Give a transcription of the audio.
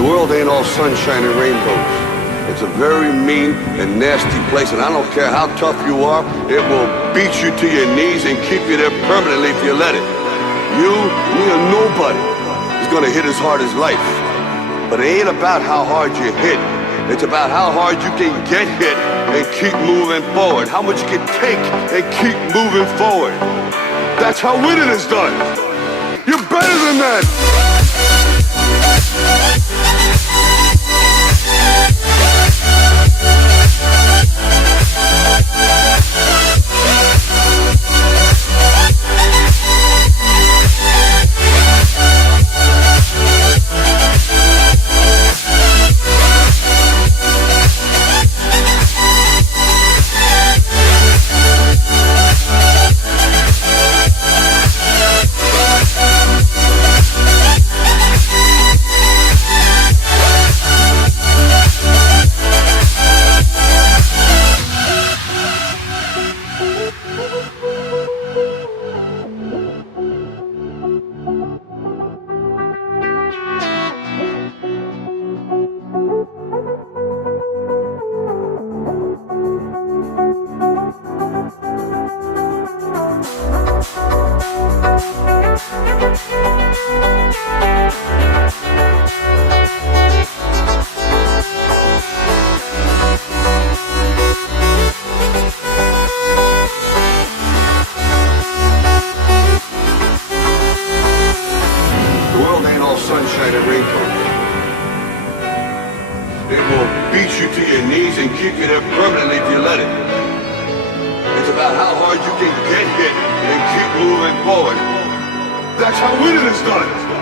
The world ain't all sunshine and rainbows. It's a very mean and nasty place, and I don't care how tough you are, it will beat you to your knees and keep you there permanently if you let it. You, me, or nobody is gonna hit as hard as life. But it ain't about how hard you hit. It's about how hard you can get hit and keep moving forward. How much you can take and keep moving forward. That's how winning is done. You're better than that. Sunshine and rainbows. It will beat you to your knees and keep you there permanently if you let it. It's about how hard you can get hit and keep moving forward. That's how winning is done.